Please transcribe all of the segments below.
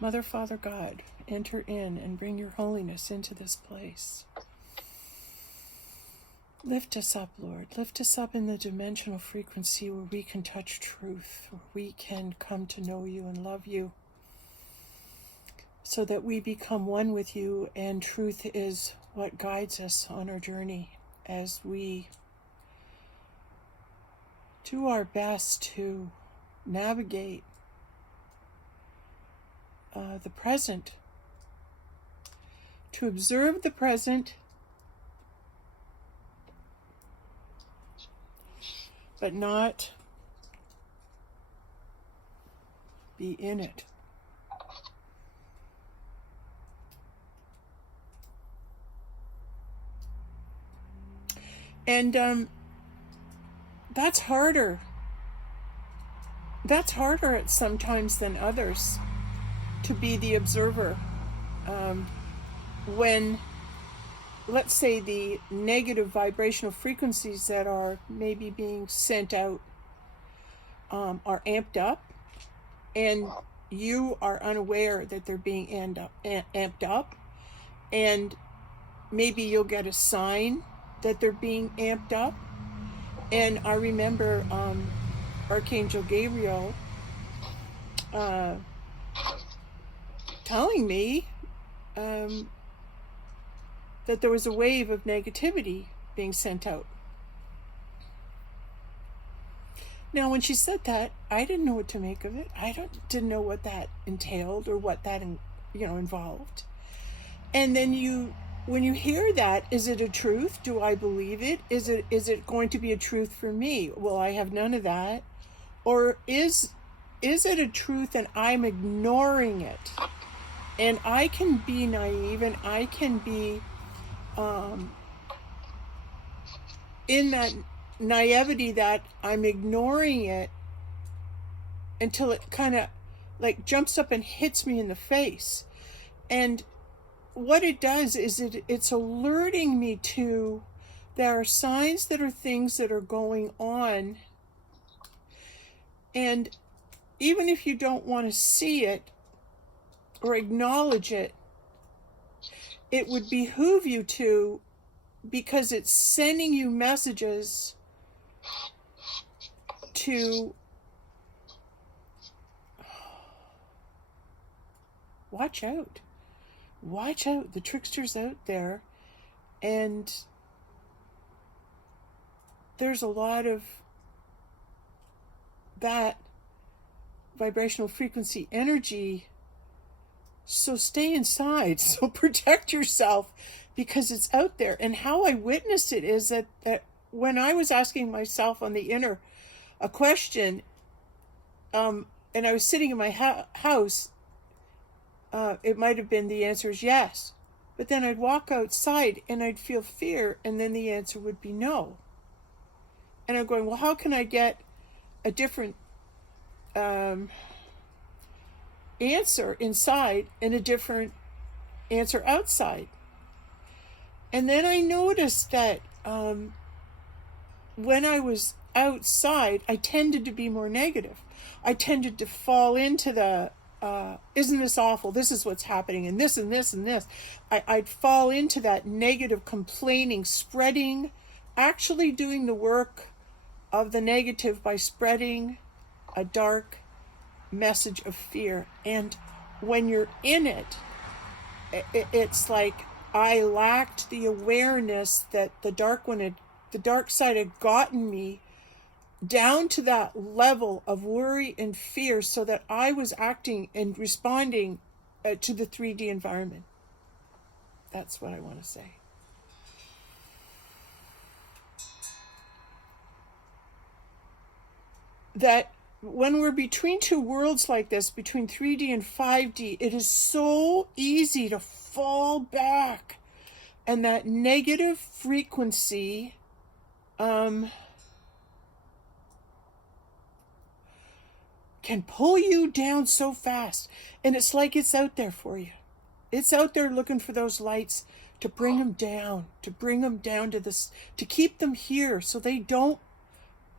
Mother, Father, God, enter in and bring your holiness into this place. Lift us up, Lord. Lift us up in the dimensional frequency where we can touch truth, where we can come to know you and love you, so that we become one with you, and truth is what guides us on our journey as we do our best to navigate the present, to observe the present, but not be in it. And that's harder. That's harder at sometimes than others, to be the observer. When, let's say, the negative vibrational frequencies that are maybe being sent out are amped up, and you are unaware that they're being amped up, and maybe you'll get a sign that they're being amped up. And I remember Archangel Gabriel telling me that there was a wave of negativity being sent out. Now, when she said that, I didn't know what to make of it. I didn't know what that entailed or what that involved. And then when you hear that, is it a truth? Do I believe it? Is it going to be a truth for me? Well, I have none of that. Or is it a truth and I'm ignoring it? And I can be naive, and I can be in that naivety that I'm ignoring it until it kind of like jumps up and hits me in the face. And what it does is it's alerting me to, there are signs that are things that are going on. And even if you don't want to see it or acknowledge it, it would behoove you to, because it's sending you messages to watch out. Watch out, the trickster's out there, and there's a lot of that vibrational frequency energy. So stay inside, so protect yourself, because it's out there. And how I witnessed it is that when I was asking myself on the inner a question, and I was sitting in my house, it might have been the answer is yes. But then I'd walk outside and I'd feel fear, and then the answer would be no. And I'm going, well, how can I get a different answer inside and a different answer outside? And then I noticed that when I was outside, I tended to be more negative. I tended to fall into the isn't this awful? This is what's happening, and this and this and this. I'd fall into that negative complaining, spreading, actually doing the work of the negative by spreading a dark message of fear. And when you're in it, it's like I lacked the awareness that the dark side had gotten me down to that level of worry and fear, so that I was acting and responding to the 3D environment. That's what I want to say. That when we're between two worlds like this, between 3D and 5D, it is so easy to fall back, and that negative frequency can pull you down so fast. And it's like it's out there for you. It's out there looking for those lights to bring them down, to this, to keep them here so they don't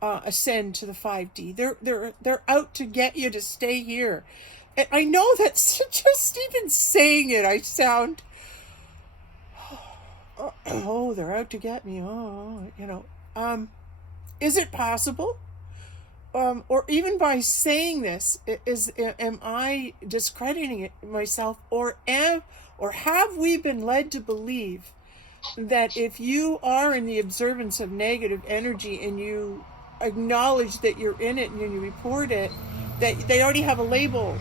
ascend to the 5D. They're out to get you to stay here. And I know that just even saying it, I sound, oh, they're out to get me. Oh, is it possible? Or even by saying this, am I discrediting it myself, or have we been led to believe that if you are in the observance of negative energy and you acknowledge that you're in it and you report it, that they already have a label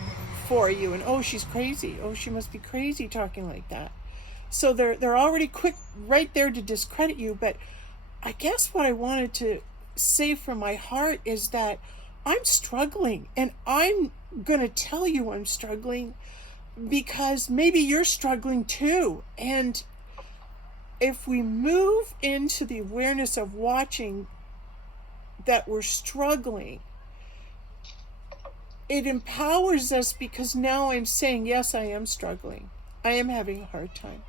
for you, and oh, she's crazy, oh, she must be crazy talking like that. So they're already quick right there to discredit you. But I guess what I wanted to say from my heart is that I'm struggling, and I'm going to tell you I'm struggling because maybe you're struggling too. And if we move into the awareness of watching that we're struggling, it empowers us, because now I'm saying, yes, I am struggling. I am having a hard time.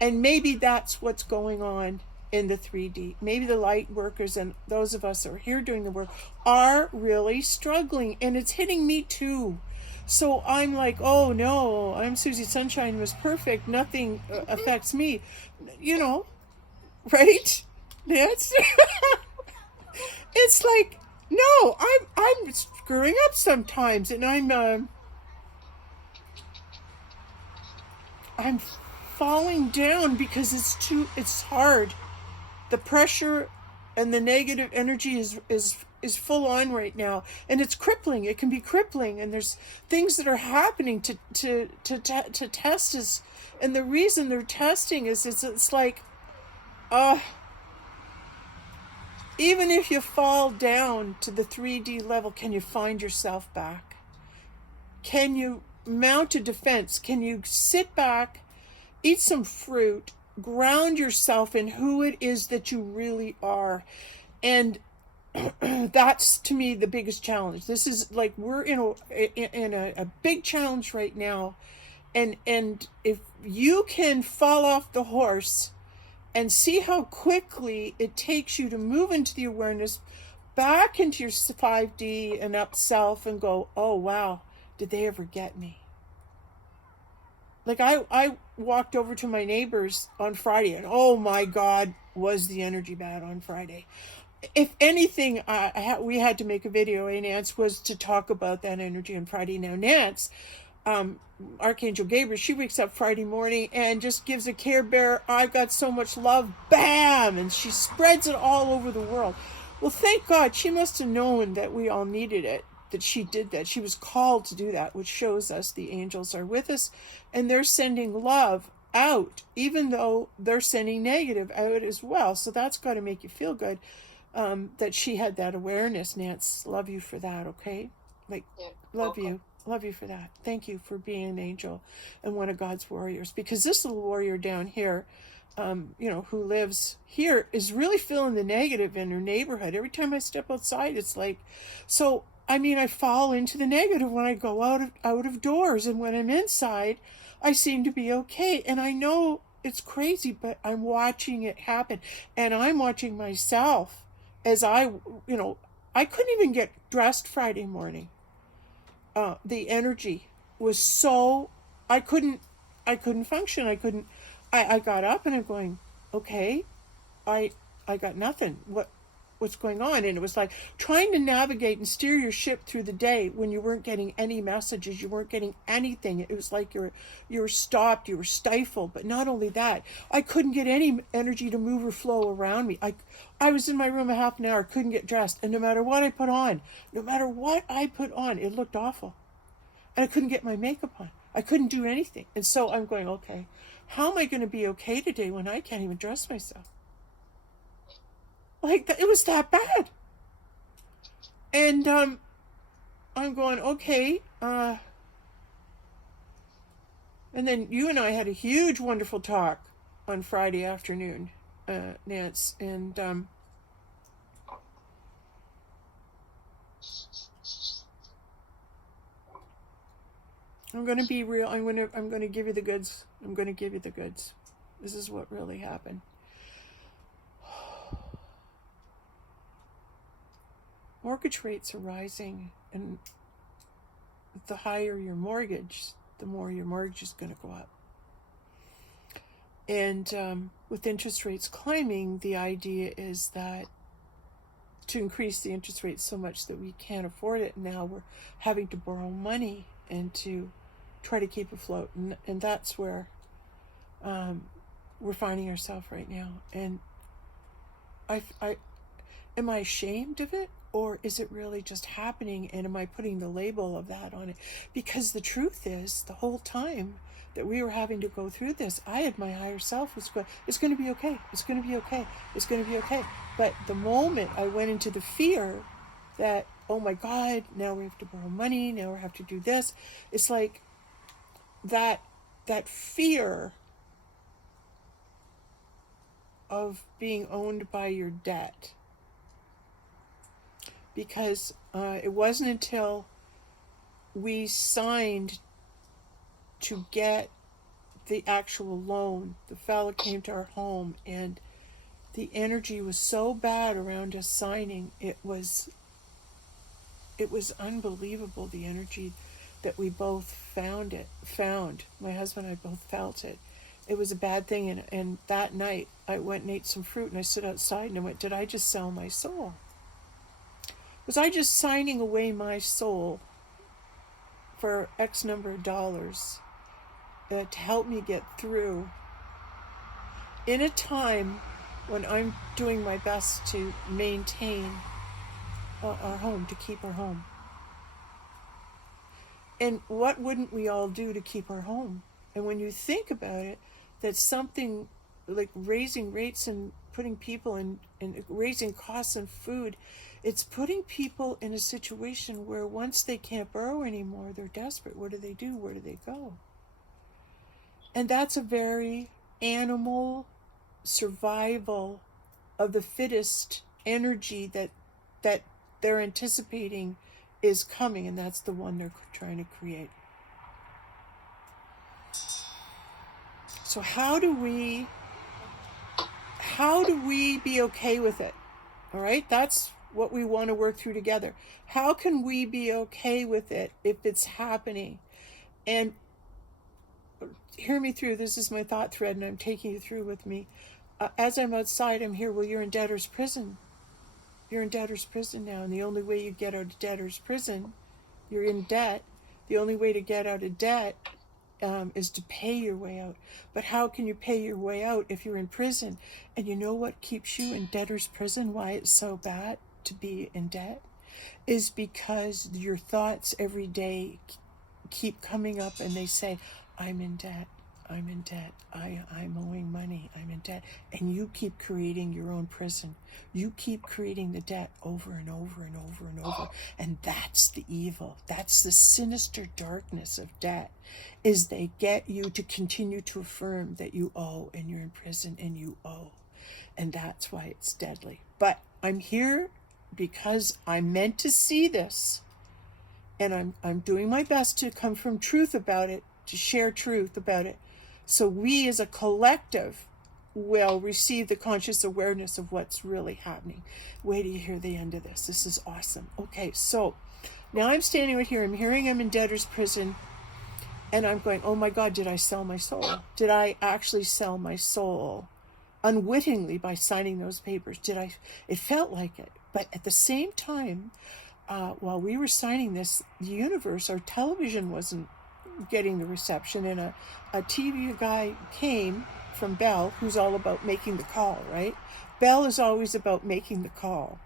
And maybe that's what's going on in the 3D. Maybe the light workers and those of us that are here doing the work are really struggling, and it's hitting me too. So I'm like, oh no, I'm Susie Sunshine, was perfect. Nothing affects me. Right? That's it's like, no, I'm screwing up sometimes, and I'm falling down because it's hard. The pressure and the negative energy is full on right now, and it's crippling. It can be crippling, and there's things that are happening to test us, and the reason they're testing is it's like, even if you fall down to the 3D level, can you find yourself back? Can you mount a defense? Can you sit back, eat some fruit, ground yourself in who it is that you really are? And that's, to me, the biggest challenge. This is like, we're in a big challenge right now. And if you can fall off the horse and see how quickly it takes you to move into the awareness, back into your 5D and up self, and go, oh wow, did they ever get me? Like I walked over to my neighbors on Friday, and oh my God, was the energy bad on Friday. If anything, we had to make a video, Nance, was to talk about that energy on Friday. Now Nance, Archangel Gabriel, she wakes up Friday morning and just gives a Care Bear, I've got so much love, bam, and she spreads it all over the world. Well, thank God, she must have known that we all needed it, that she did that. She was called to do that, which shows us the angels are with us, and they're sending love out, even though they're sending negative out as well. So that's got to make you feel good, that she had that awareness. Nance, love you for that, okay? Like, yeah, love you. Love you for that. Thank you for being an angel and one of God's warriors. Because this little warrior down here, who lives here, is really feeling the negative in her neighborhood. Every time I step outside, it's like, so, I fall into the negative when I go out of doors. And when I'm inside, I seem to be okay. And I know it's crazy, but I'm watching it happen. And I'm watching myself as I couldn't even get dressed Friday morning. The energy was so, I couldn't function. I got up and I'm going, okay, I got nothing. What's going on? And it was like trying to navigate and steer your ship through the day when you weren't getting any messages, you weren't getting anything. It was like you were stopped, you were stifled. But not only that, I couldn't get any energy to move or flow around me. I was in my room a half an hour, couldn't get dressed, and no matter what I put on, it looked awful. And I couldn't get my makeup on. I couldn't do anything. And so I'm going, okay, how am I going to be okay today when I can't even dress myself? Like, it was that bad. And I'm going, okay. And then you and I had a huge, wonderful talk on Friday afternoon, Nance. And I'm going to be real. I'm going to give you the goods. I'm going to give you the goods. This is what really happened. Mortgage rates are rising, and the higher your mortgage, the more your mortgage is going to go up. And with interest rates climbing, the idea is that to increase the interest rate so much that we can't afford it, now we're having to borrow money and to try to keep afloat. And that's where we're finding ourselves right now. And I am I ashamed of it? Or is it really just happening, and am I putting the label of that on it? Because the truth is, the whole time that we were having to go through this, I had my higher self was going, it's going to be okay, it's going to be okay, it's going to be okay. But the moment I went into the fear that, oh my God, now we have to borrow money, now we have to do this, it's like that fear of being owned by your debt. Because it wasn't until we signed to get the actual loan, the fella came to our home, and the energy was so bad around us signing. It was unbelievable, the energy that we both found. My husband and I both felt it. It was a bad thing, and that night I went and ate some fruit, and I stood outside and I went, did I just sell my soul? Was I just signing away my soul for X number of dollars to help me get through in a time when I'm doing my best to maintain our home, to keep our home? And what wouldn't we all do to keep our home? And when you think about it, that's something like raising rates and putting people in raising costs on food, it's putting people in a situation where once they can't borrow anymore, they're desperate. What do they do? Where do they go? And that's a very animal survival of the fittest energy that they're anticipating is coming, and that's the one they're trying to create. So how do we be okay with it? All right, that's what we want to work through together. How can we be okay with it if it's happening? And hear me through. This is my thought thread, and I'm taking you through with me. As I'm outside, I'm here. Well, you're in debtor's prison. You're in debtor's prison now, and the only way you get out of debtor's prison, you're in debt. The only way to get out of debt is to pay your way out. But how can you pay your way out if you're in prison? And you know what keeps you in debtor's prison? Why it's so bad to be in debt is because your thoughts every day keep coming up, and they say, I'm in debt, I'm in debt, I'm owing money, I'm in debt. And you keep creating your own prison. You keep creating the debt over and over and over and over. And that's the evil. That's the sinister darkness of debt, is they get you to continue to affirm that you owe, and you're in prison and you owe. And that's why it's deadly. But I'm here because I'm meant to see this, and I'm doing my best to come from truth about it, to share truth about it, so we as a collective will receive the conscious awareness of what's really happening. Wait till you hear the end of this. This is awesome. Okay, so now I'm standing right here. I'm hearing I'm in debtor's prison, and I'm going, oh my God, did I sell my soul? Did I actually sell my soul unwittingly by signing those papers? It felt like it. But at the same time, while we were signing this, the universe, our television wasn't getting the reception, and a TV guy came from Bell, who's all about making the call, right? Bell is always about making the call.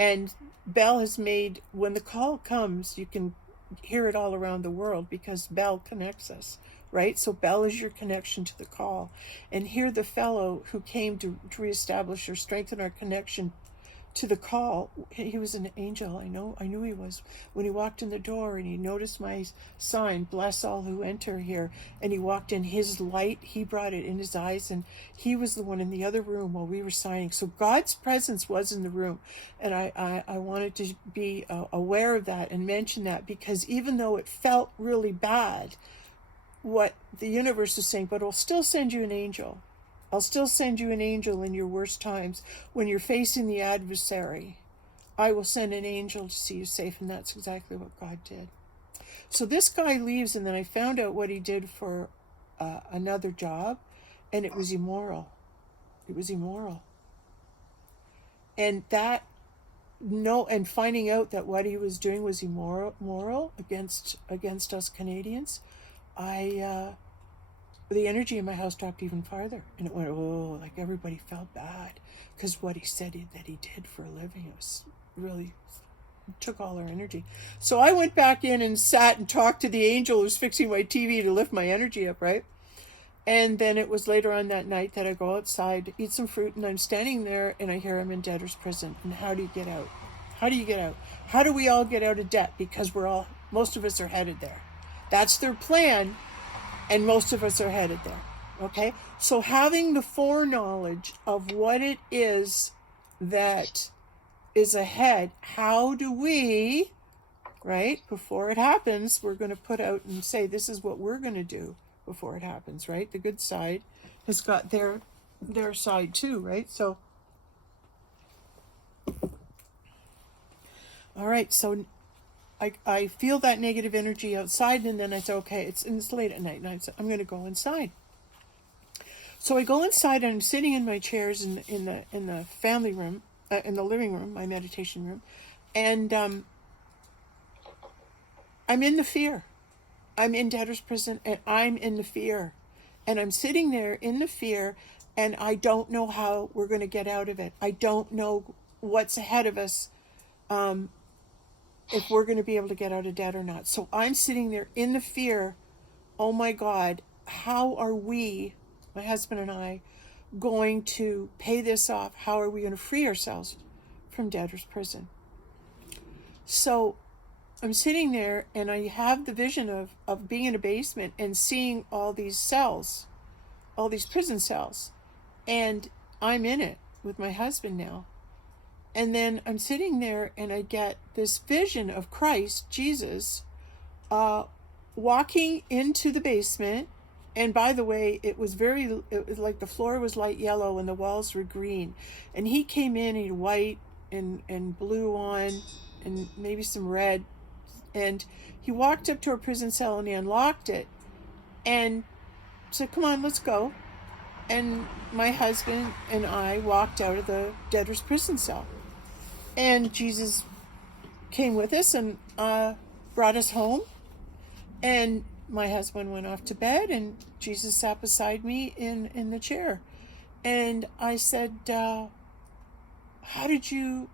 And Bell has made, when the call comes, you can hear it all around the world because Bell connects us, right? So Bell is your connection to the call. And here the fellow who came to reestablish or strengthen our connection to the call, he was an angel. I knew he was. When he walked in the door and he noticed my sign, bless all who enter here, and he walked in, his light, he brought it in his eyes, and he was the one in the other room while we were signing. So God's presence was in the room, and I wanted to be aware of that and mention that, because even though it felt really bad, what the universe is saying, but I'll still send you an angel. I'll still send you an angel in your worst times. When you're facing the adversary, I will send an angel to see you safe. And that's exactly what God did. So this guy leaves, and then I found out what he did for another job, and it was immoral. It was immoral. And and finding out that what he was doing was immoral against us Canadians, the energy in my house dropped even farther, and it went, oh, like everybody felt bad because what he said that he did for a living, it was really took all our energy. So I went back in and sat and talked to the angel who's fixing my TV to lift my energy up, right? And then it was later on that night that I go outside, eat some fruit, and I'm standing there and I hear I'm in debtor's prison. And how do you get out? How do you get out? How do we all get out of debt? Because most of us are headed there. That's their plan, and most of us are headed there. Okay? So having the foreknowledge of what it is that is ahead, how do we, right, before it happens, we're going to put out and say, this is what we're going to do before it happens, right? The good side has got their side too, right? So, all right, so I feel that negative energy outside, and then I say, okay, it's late at night, and I say, I'm going to go inside. So I go inside, and I'm sitting in my chairs in the family room, in the living room, my meditation room, and I'm in the fear. I'm in debtor's prison, and I'm in the fear. And I'm sitting there in the fear, and I don't know how we're going to get out of it. I don't know what's ahead of us, if we're going to be able to get out of debt or not. So I'm sitting there in the fear. Oh my God, how are we, my husband and I, going to pay this off? How are we going to free ourselves from debtor's prison? So I'm sitting there, and I have the vision of being in a basement and seeing all these cells, all these prison cells, and I'm in it with my husband now. And then I'm sitting there, and I get this vision of Christ, Jesus, walking into the basement. And by the way, it was like the floor was light yellow and the walls were green. And he came in, he had white and blue on, and maybe some red. And he walked up to our prison cell, and he unlocked it and said, come on, let's go. And my husband and I walked out of the debtor's prison cell. And Jesus came with us and brought us home. And my husband went off to bed, and Jesus sat beside me in the chair. And I said, how did you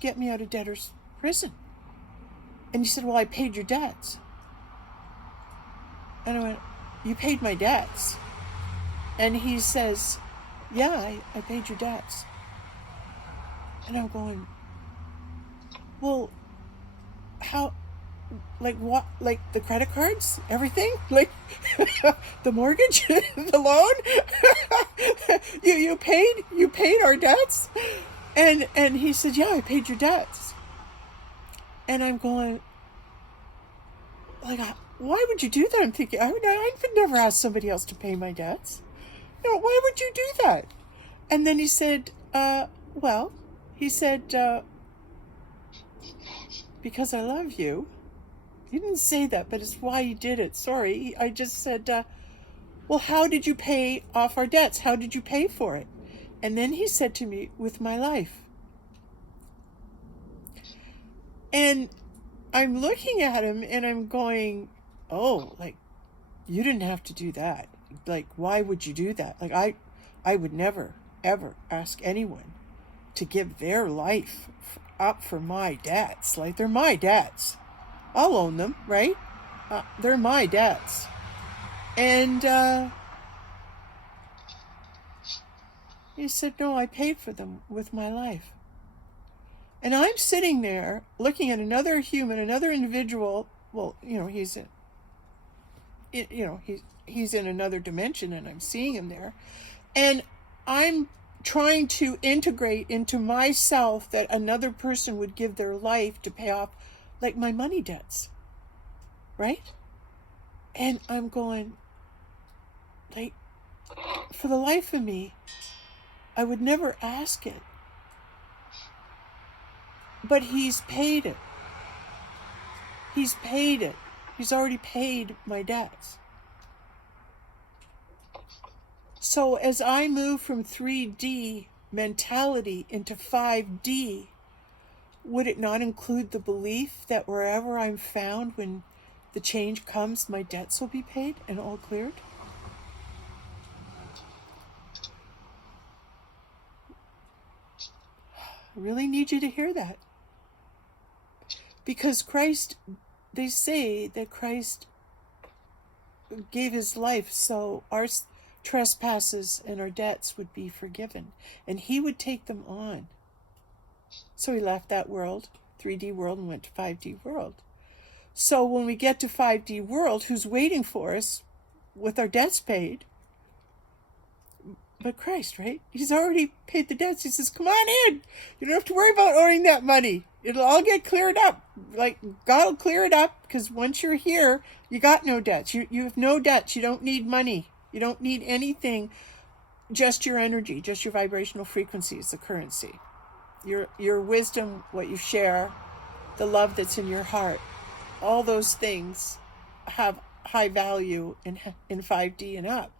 get me out of debtor's prison? And he said, well, I paid your debts. And I went, you paid my debts? And he says, yeah, I paid your debts. And I'm going, well, how, like what, like the credit cards, everything, like the mortgage, the loan, you paid our debts? And he said, yeah, I paid your debts. And I'm going, like, why would you do that? I'm thinking, I would never ask somebody else to pay my debts. No, why would you do that? And then he said, because I love you. He didn't say that, but it's why he did it. Sorry. I just said, well, how did you pay off our debts? How did you pay for it? And then he said to me, with my life. And I'm looking at him and I'm going, oh, like, you didn't have to do that. Like, why would you do that? Like, I would never, ever ask anyone to give their life up for my debts. Like, they're my debts. I'll own them, right? They're my debts. And he said, no, I paid for them with my life. And I'm sitting there looking at another human, another individual. Well, he's in another dimension, and I'm seeing him there. And I'm trying to integrate into myself that another person would give their life to pay off, like, my money debts, right? And I'm going, like, for the life of me, I would never ask it. But he's paid it. He's paid it. He's already paid my debts. So as I move from 3D mentality into 5D, would it not include the belief that wherever I'm found, when the change comes, my debts will be paid and all cleared? I really need you to hear that. Because Christ, they say that Christ gave his life so our trespasses and our debts would be forgiven, and he would take them on. So he left that world, 3D world, and went to 5D world. So when we get to 5D world, who's waiting for us with our debts paid? But Christ, right? He's already paid the debts. He says, come on in. You don't have to worry about owing that money. It'll all get cleared up. Like, God will clear it up, because once you're here, you got no debts. You have no debts. You don't need money. You don't need anything. Just your energy, just your vibrational frequency is the currency. Your wisdom, what you share, the love that's in your heart, all those things have high value in 5D and up.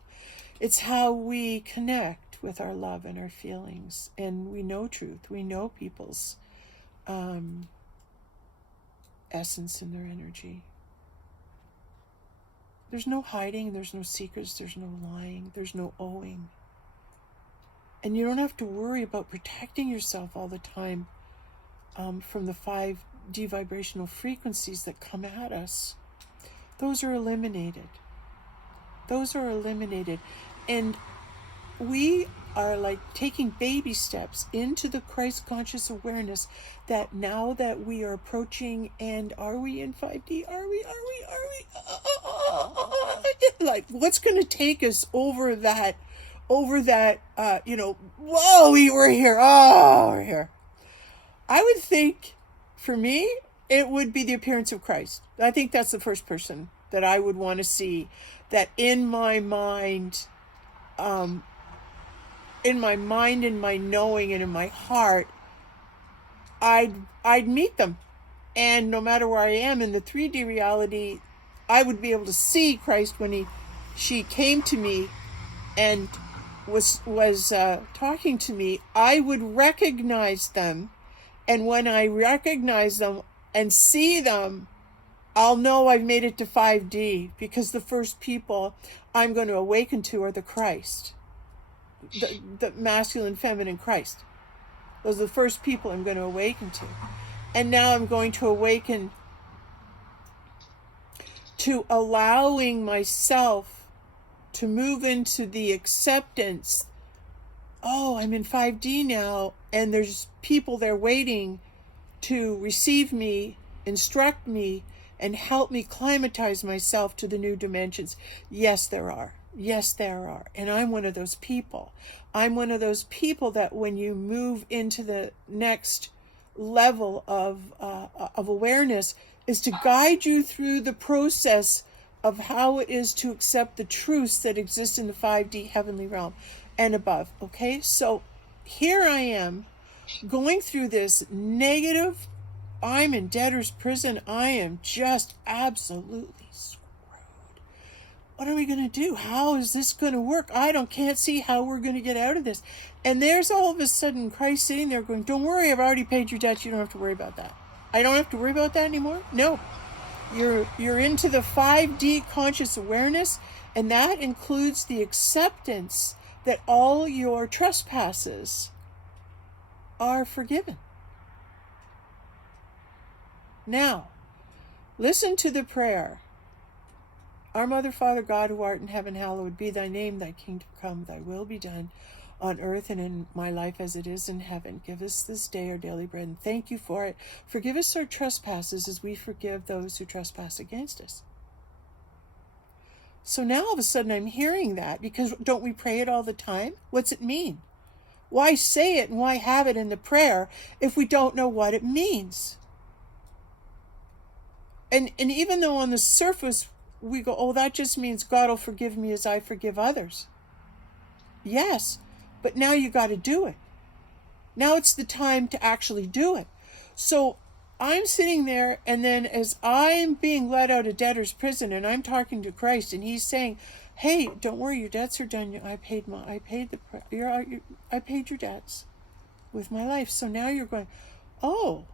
It's how we connect with our love and our feelings, and we know truth. We know people's essence and their energy. There's no hiding, there's no secrets, there's no lying, there's no owing. And you don't have to worry about protecting yourself all the time from the 5D vibrational frequencies that come at us. Those are eliminated. Those are eliminated. And we are like taking baby steps into the Christ conscious awareness that now that we are approaching, and are we in 5D? Are we? Like, what's going to take us over that, whoa, we're here. Oh, we're here. I would think, for me, it would be the appearance of Christ. I think that's the first person that I would want to see, that in my mind, in my knowing, and in my heart, I'd meet them. And no matter where I am in the 3D reality, I would be able to see Christ when she came to me and was talking to me. I would recognize them, and when I recognize them and see them, I'll know I've made it to 5D, because the first people I'm going to awaken to are the Christ, the masculine, feminine Christ. Those are the first people I'm going to awaken to. And now I'm going to awaken to allowing myself to move into the acceptance. Oh, I'm in 5D now, and there's people there waiting to receive me, instruct me, and help me climatize myself to the new dimensions. Yes, there are. Yes, there are. And I'm one of those people. I'm one of those people that when you move into the next level of awareness, is to guide you through the process of how it is to accept the truths that exist in the 5D heavenly realm and above. Okay, so here I am going through this negative, I'm in debtor's prison, I am just absolutely screwed. What are we going to do? How is this going to work? Can't see how we're going to get out of this. And there's all of a sudden Christ sitting there going, don't worry, I've already paid your debts. You don't have to worry about that. I don't have to worry about that anymore? No. You're into the 5D conscious awareness, and that includes the acceptance that all your trespasses are forgiven. Now, listen to the prayer. Our Mother, Father, God, who art in heaven, hallowed be thy name. Thy kingdom come, thy will be done on earth and in my life as it is in heaven. Give us this day our daily bread, and thank you for it. Forgive us our trespasses as we forgive those who trespass against us. So now all of a sudden I'm hearing that, because don't we pray it all the time? What's it mean? Why say it and why have it in the prayer if we don't know what it means? And even though on the surface we go, oh, that just means God will forgive me as I forgive others. Yes, but now you got to do it. Now it's the time to actually do it. So I'm sitting there, and then as I'm being let out of debtor's prison, and I'm talking to Christ, and He's saying, "Hey, don't worry, your debts are done. I paid your debts with my life." So now you're going, oh,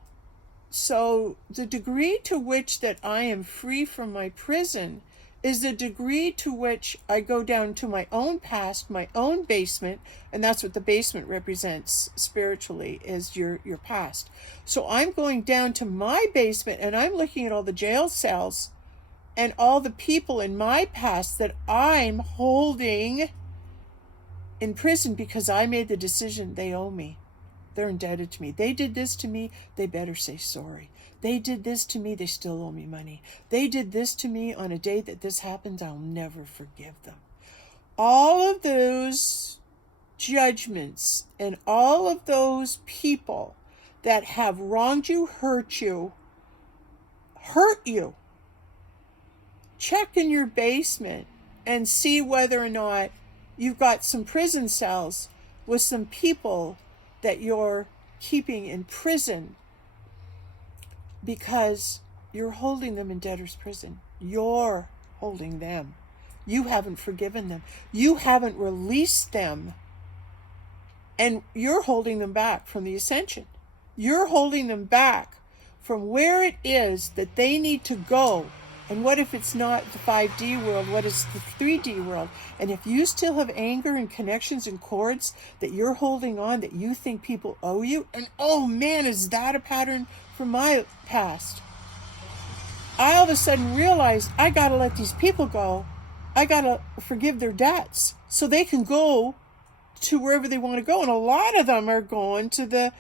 so the degree to which that I am free from my prison is the degree to which I go down to my own past, my own basement, and that's what the basement represents spiritually, is your past. So I'm going down to my basement, and I'm looking at all the jail cells and all the people in my past that I'm holding in prison because I made the decision they owe me. They're indebted to me. They did this to me, they better say sorry. They did this to me, they still owe me money. They did this to me on a day that this happened, I'll never forgive them. All of those judgments and all of those people that have wronged you, hurt you, check in your basement and see whether or not you've got some prison cells with some people that you're keeping in prison because you're holding them in debtor's prison. You're holding them. You haven't forgiven them. You haven't released them. And you're holding them back from the ascension. You're holding them back from where it is that they need to go. And what if it's not the 5D world? What is the 3D world? And if you still have anger and connections and cords that you're holding on that you think people owe you, and oh man, is that a pattern from my past? I all of a sudden realized I got to let these people go. I got to forgive their debts so they can go to wherever they want to go. And a lot of them are going to the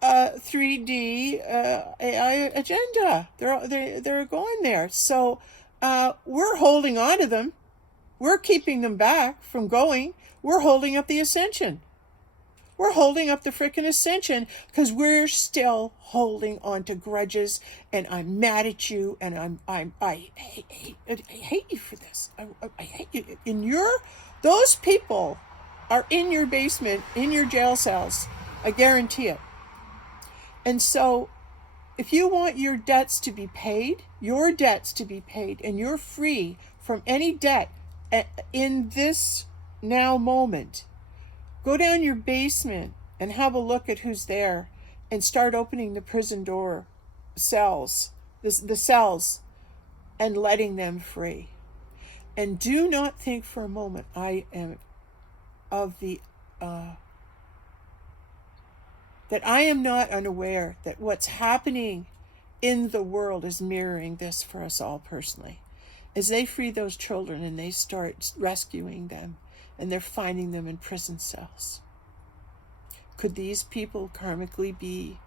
3D AI agenda. They're going there. So we're holding on to them. We're keeping them back from going. We're holding up the ascension. We're holding up the frickin' ascension because we're still holding on to grudges. And I'm mad at you. And I hate you for this. I hate you. Those people are in your basement, in your jail cells. I guarantee it. And so if you want your debts to be paid, and you're free from any debt in this now moment, go down your basement and have a look at who's there and start opening the prison door cells, the cells, and letting them free. And do not think for a moment I am of the that I am not unaware that what's happening in the world is mirroring this for us all personally. As they free those children and they start rescuing them and they're finding them in prison cells. Could these people karmically be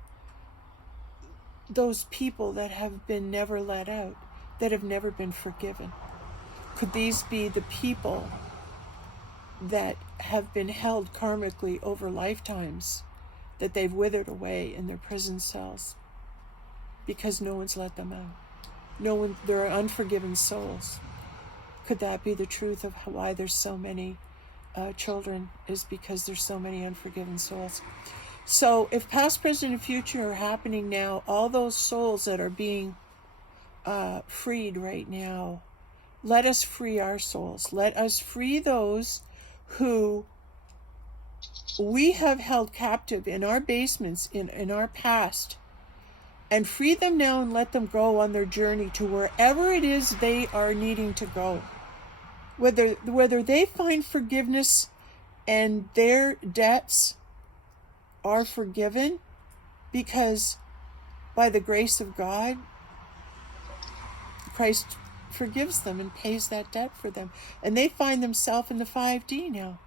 those people that have been never let out, that have never been forgiven? Could these be the people that have been held karmically over lifetimes, that they've withered away in their prison cells because no one's let them out? There are unforgiven souls. Could that be the truth of why there's so many children, is because there's so many unforgiven souls? So if past, present, and future are happening now, all those souls that are being freed right now, let us free our souls. Let us free those who we have held captive in our basements, in our past, and free them now and let them go on their journey to wherever it is they are needing to go. Whether they find forgiveness and their debts are forgiven because by the grace of God, Christ forgives them and pays that debt for them, and they find themselves in the 5D now.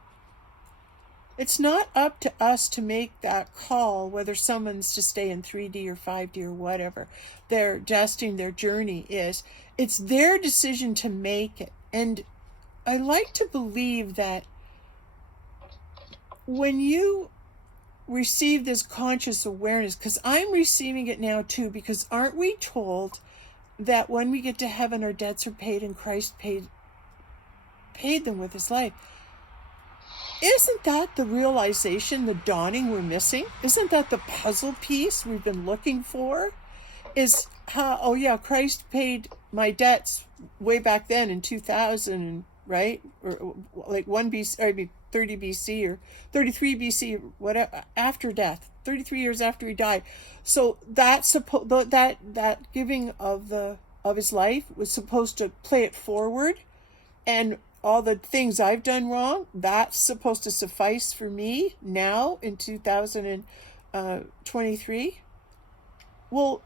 It's not up to us to make that call whether someone's to stay in 3D or 5D or whatever their destiny, their journey is. It's their decision to make it. And I like to believe that when you receive this conscious awareness, because I'm receiving it now too, because aren't we told that when we get to heaven our debts are paid and Christ paid them with his life? Isn't that the realization, the dawning we're missing? Isn't that the puzzle piece we've been looking for? is how, oh yeah, Christ paid my debts way back then in 2000, right? Or like 1 BC, or I mean 30 BC or 33 BC, whatever, after death, 33 years after he died. So that giving of his life was supposed to play it forward, and all the things I've done wrong, that's supposed to suffice for me now in 2023. Well,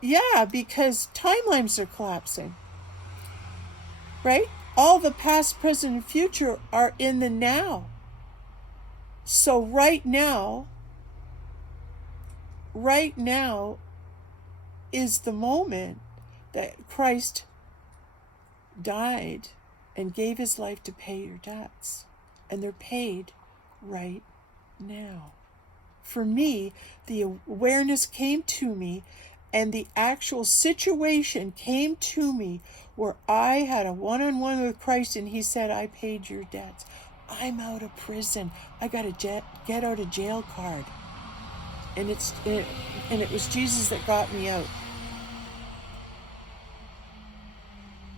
yeah, because timelines are collapsing, right? All the past, present, and future are in the now. So right now is the moment that Christ died and gave his life to pay your debts. And they're paid right now. For me, the awareness came to me, and the actual situation came to me where I had a one-on-one with Christ, and he said, I paid your debts. I'm out of prison. I got a get out of jail card. And it was Jesus that got me out.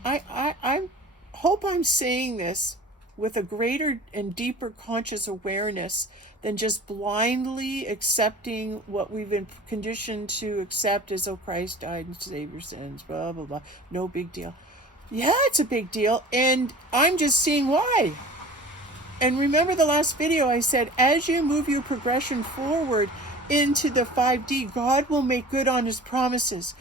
I hope I'm saying this with a greater and deeper conscious awareness than just blindly accepting what we've been conditioned to accept as, oh, Christ died and saved your sins, blah, blah, blah. No big deal. Yeah, it's a big deal, and I'm just seeing why. And remember the last video I said, as you move your progression forward into the 5D, God will make good on his promises.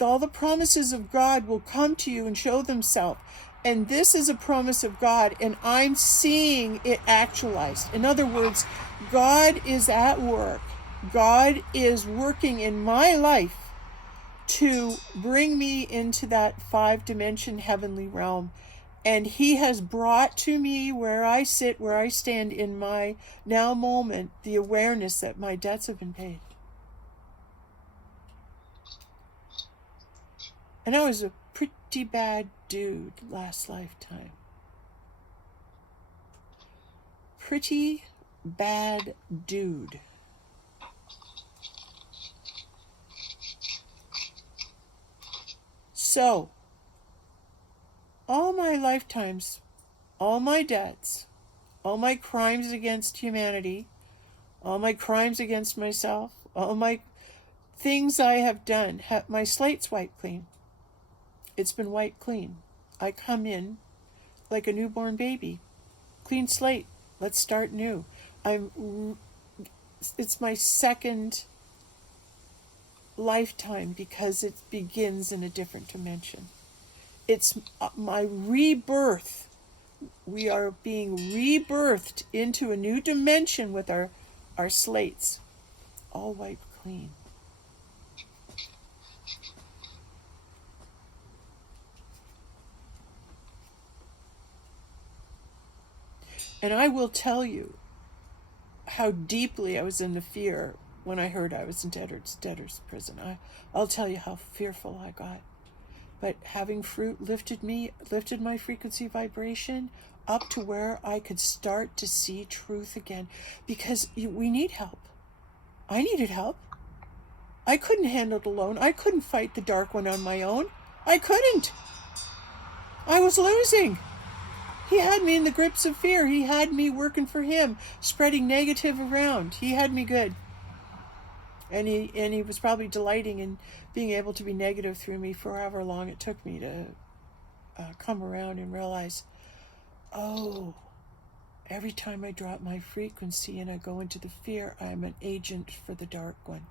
All the promises of God will come to you and show themselves. And this is a promise of God, and I'm seeing it actualized. In other words, God is at work. God is working in my life to bring me into that 5-dimension heavenly realm. And he has brought to me where I sit, where I stand in my now moment, the awareness that my debts have been paid. And I was a pretty bad dude last lifetime. Pretty bad dude. So, all my lifetimes, all my debts, all my crimes against humanity, all my crimes against myself, all my things I have done, my slate's wiped clean. It's been wiped clean. I come in like a newborn baby. Clean slate. Let's start new. It's my second lifetime because it begins in a different dimension. It's my rebirth. We are being rebirthed into a new dimension with our slates all wiped clean. And I will tell you how deeply I was in the fear when I heard I was in debtor's prison. I'll tell you how fearful I got. But having fruit lifted my frequency vibration up to where I could start to see truth again. Because we need help. I needed help. I couldn't handle it alone. I couldn't fight the dark one on my own. I couldn't. I was losing. He had me in the grips of fear. He had me working for him, spreading negative around. He had me good. And he was probably delighting in being able to be negative through me for however long it took me to come around and realize, oh, every time I drop my frequency and I go into the fear, I'm an agent for the dark one.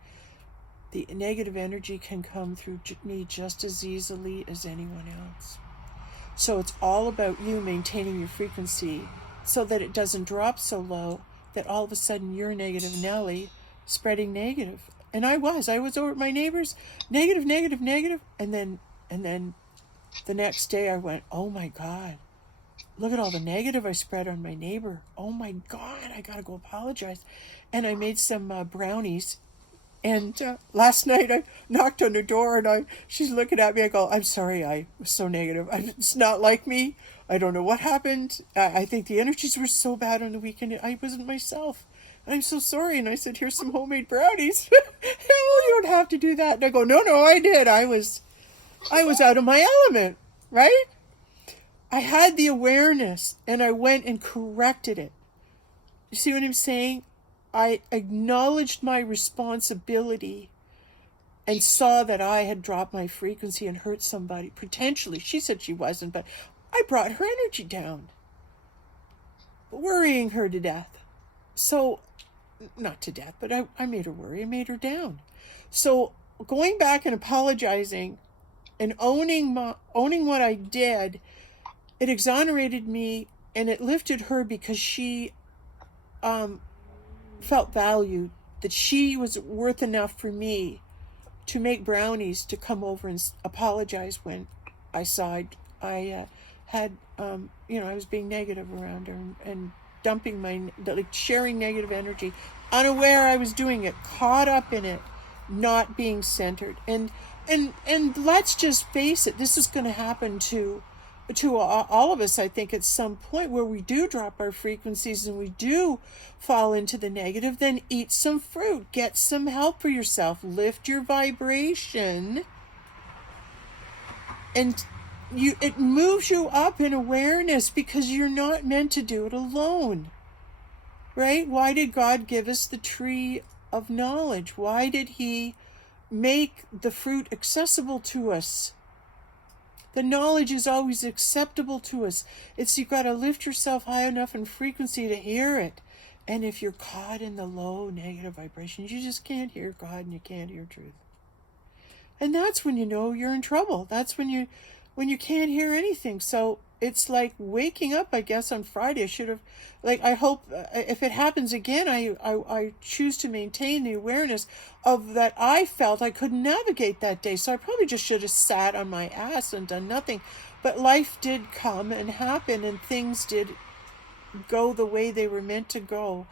The negative energy can come through me just as easily as anyone else. So it's all about you maintaining your frequency so that it doesn't drop so low that all of a sudden you're negative Nelly spreading negative. And I was over at my neighbors, negative. And then the next day I went, oh my God, look at all the negative I spread on my neighbor. Oh my God, I gotta go apologize. And I made some brownies. And last night I knocked on her door and she's looking at me. I go, I'm sorry, I was so negative. It's not like me. I don't know what happened. I think the energies were so bad on the weekend. I wasn't myself. I'm so sorry. And I said, here's some homemade brownies. Oh, you don't have to do that. And I go, no, I did. I was out of my element, right? I had the awareness and I went and corrected it. You see what I'm saying? I acknowledged my responsibility and saw that I had dropped my frequency and hurt somebody, potentially. She said she wasn't, but I brought her energy down, worrying her to death. So, not to death, but I made her worry. I made her down. So, going back and apologizing and owning what I did, it exonerated me and it lifted her because she felt valued, that she was worth enough for me to make brownies, to come over and apologize when I saw I had, I was being negative around her and dumping sharing negative energy, unaware I was doing it, caught up in it, not being centered. And let's just face it, this is going to happen to all of us, I think, at some point where we do drop our frequencies and we do fall into the negative. Then eat some fruit, get some help for yourself, lift your vibration, and it moves you up in awareness, because you're not meant to do it alone, right? Why did God give us the tree of knowledge? Why did he make the fruit accessible to us? The knowledge is always acceptable to us. It's you've got to lift yourself high enough in frequency to hear it. And if you're caught in the low negative vibrations, you just can't hear God and you can't hear truth. And that's when you know you're in trouble. That's when you can't hear anything. So it's like waking up, I guess, on Friday. I should have, I hope if it happens again, I choose to maintain the awareness of that I felt I couldn't navigate that day. So I probably just should have sat on my ass and done nothing. But life did come and happen, and things did go the way they were meant to go.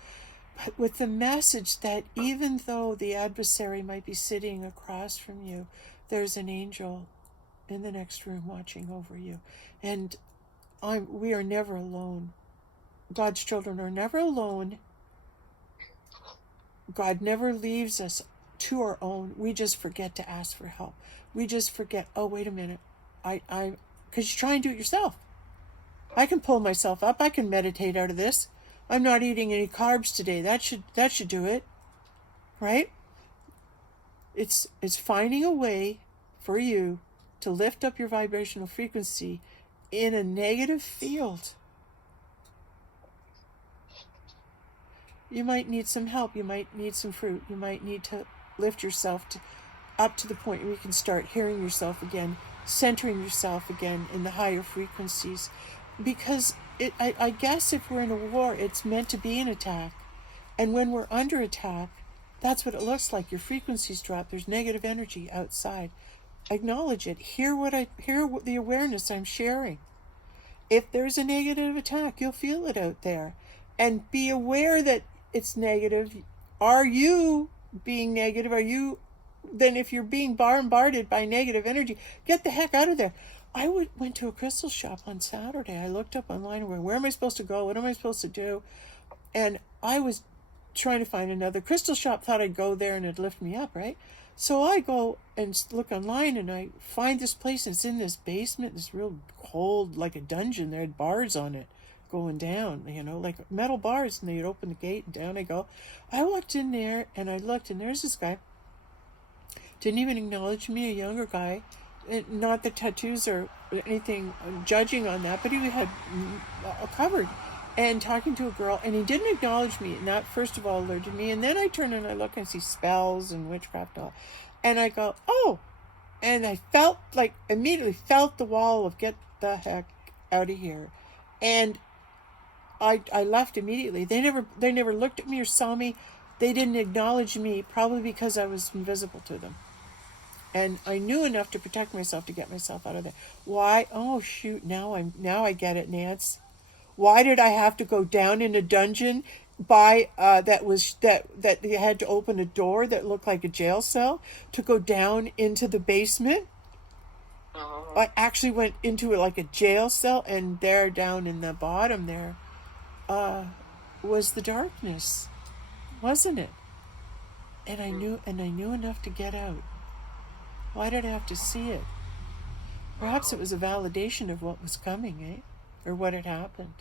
But with the message that even though the adversary might be sitting across from you, there's an angel in the next room watching over you. And we are never alone. God's children are never alone. God never leaves us to our own. We just forget to ask for help. We just forget, oh, wait a minute. Because you try and do it yourself. I can pull myself up. I can meditate out of this. I'm not eating any carbs today. That should do it. Right? It's finding a way for you to lift up your vibrational frequency in a negative field. You might need some help. You might need some fruit. You might need to lift yourself up to the point where you can start hearing yourself again, centering yourself again in the higher frequencies. Because I guess if we're in a war, it's meant to be an attack. And when we're under attack, that's what it looks like. Your frequencies drop. There's negative energy outside. Acknowledge it. Hear the awareness I'm sharing. If there's a negative attack, you'll feel it out there. And be aware that it's negative. Are you being negative? Then if you're being bombarded by negative energy, get the heck out of there. I went to a crystal shop on Saturday. I looked up online, where am I supposed to go? What am I supposed to do? And I was trying to find another crystal shop, thought I'd go there and it'd lift me up, right? So I go and look online and I find this place, and it's in this basement, this real cold, like a dungeon. There had bars on it going down, like metal bars, and they'd open the gate and down I go. I walked in there and I looked, and there's this guy. Didn't even acknowledge me, a younger guy. Not the tattoos or anything judging on that, but he had covered, and talking to a girl, and he didn't acknowledge me, and that first of all alerted me. And then I turn and I look and see spells and witchcraft and all, and I go, oh, and I immediately felt the wall of get the heck out of here. And I left immediately. They never looked at me or saw me. They didn't acknowledge me, probably because I was invisible to them. And I knew enough to protect myself to get myself out of there. Why? Oh shoot! Now I get it, Nance. Why did I have to go down in a dungeon that they had to open a door that looked like a jail cell to go down into the basement? I actually went into it like a jail cell, and there down in the bottom there was the darkness. wasn't it? And I knew enough to get out. Why did I have to see it? Perhaps it was a validation of what was coming, eh? Or what had happened.